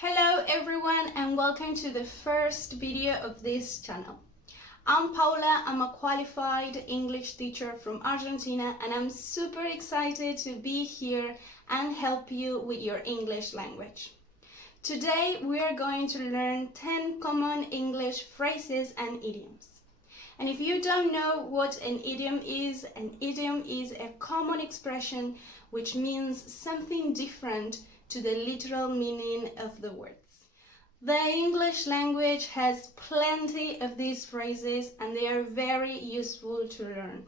Hello everyone and welcome to the first video of this channel. I'm Paula, I'm a qualified English teacher from Argentina and I'm super excited to be here and help you with your English language. Today we are going to learn 10 common English phrases and idioms. And if you don't know what an idiom is a common expression which means something different to the literal meaning of the words. The English language has plenty of these phrases and they are very useful to learn.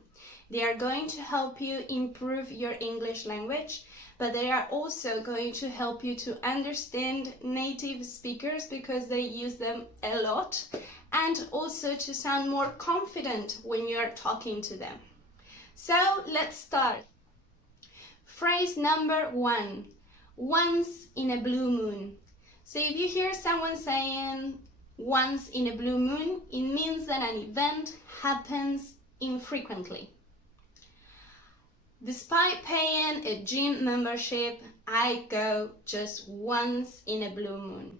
They are going to help you improve your English language, but they are also going to help you to understand native speakers because they use them a lot, and also to sound more confident when you are talking to them. So let's start. Phrase number 1. Once in a blue moon. So if you hear someone saying once in a blue moon, it means that an event happens infrequently. Despite paying a gym membership, I go just once in a blue moon.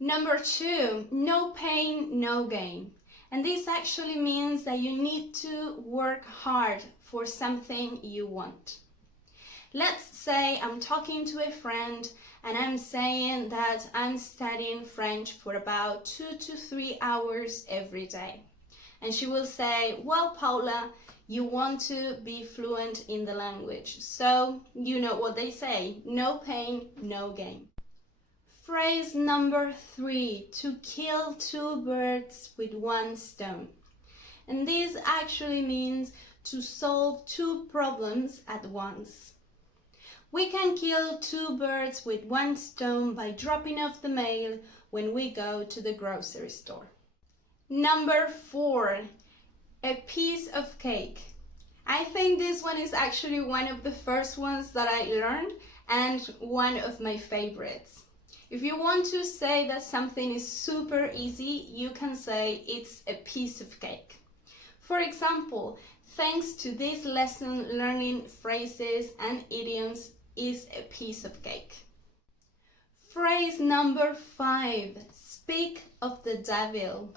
Number 2, no pain, no gain. And this actually means that you need to work hard for something you want. Let's say I'm talking to a friend and I'm saying that I'm studying French for about 2 to 3 hours every day. And she will say, well, Paula, you want to be fluent in the language. So you know what they say, no pain, no gain. Phrase number 3, to kill 2 birds with 1 stone. And this actually means to solve 2 problems at once. We can kill 2 birds with 1 stone by dropping off the mail when we go to the grocery store. Number 4, a piece of cake. I think this one is actually one of the first ones that I learned and one of my favorites. If you want to say that something is super easy, you can say it's a piece of cake. For example, thanks to this lesson, learning phrases and idioms is a piece of cake. Phrase number 5, speak of the devil.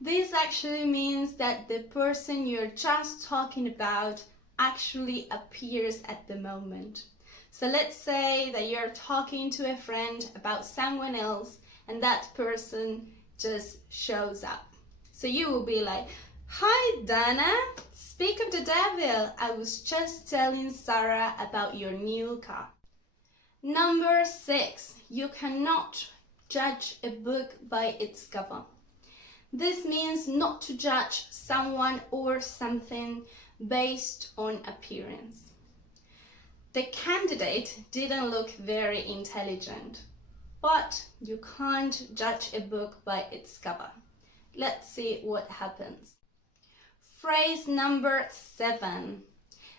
This actually means that the person you're just talking about actually appears at the moment. So let's say that you're talking to a friend about someone else and that person just shows up. So you will be like, hi Dana, speak of the devil, I was just telling Sarah about your new car. Number 6, you cannot judge a book by its cover. This means not to judge someone or something based on appearance. The candidate didn't look very intelligent, but you can't judge a book by its cover. Let's see what happens. Phrase number 7,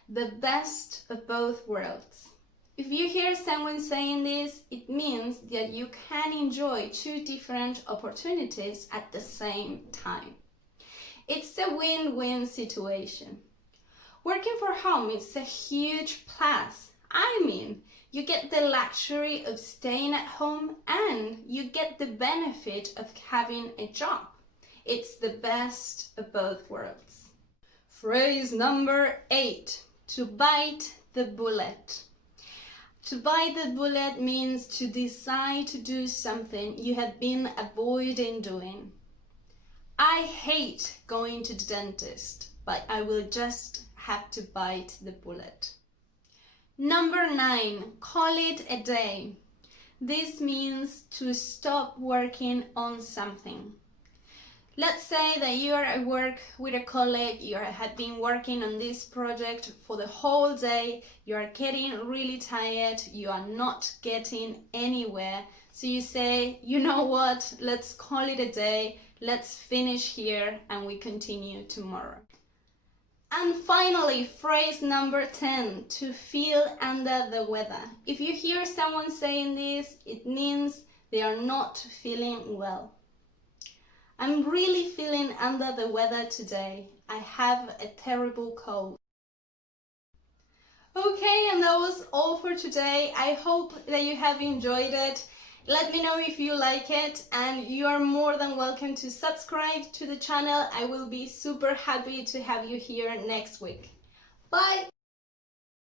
the best of both worlds. If you hear someone saying this, it means that you can enjoy 2 different opportunities at the same time. It's a win-win situation. Working from home is a huge plus. I mean, you get the luxury of staying at home and you get the benefit of having a job. It's the best of both worlds. Phrase number 8, to bite the bullet. To bite the bullet means to decide to do something you have been avoiding doing. I hate going to the dentist, but I will just have to bite the bullet. Number 9, call it a day. This means to stop working on something. Let's say that you are at work with a colleague, you have been working on this project for the whole day, you are getting really tired, you are not getting anywhere. So you say, you know what, let's call it a day, let's finish here and we continue tomorrow. And finally, phrase number 10, to feel under the weather. If you hear someone saying this, it means they are not feeling well. I'm really feeling under the weather today. I have a terrible cold. Okay, and that was all for today. I hope that you have enjoyed it. Let me know if you like it, and you are more than welcome to subscribe to the channel. I will be super happy to have you here next week. Bye!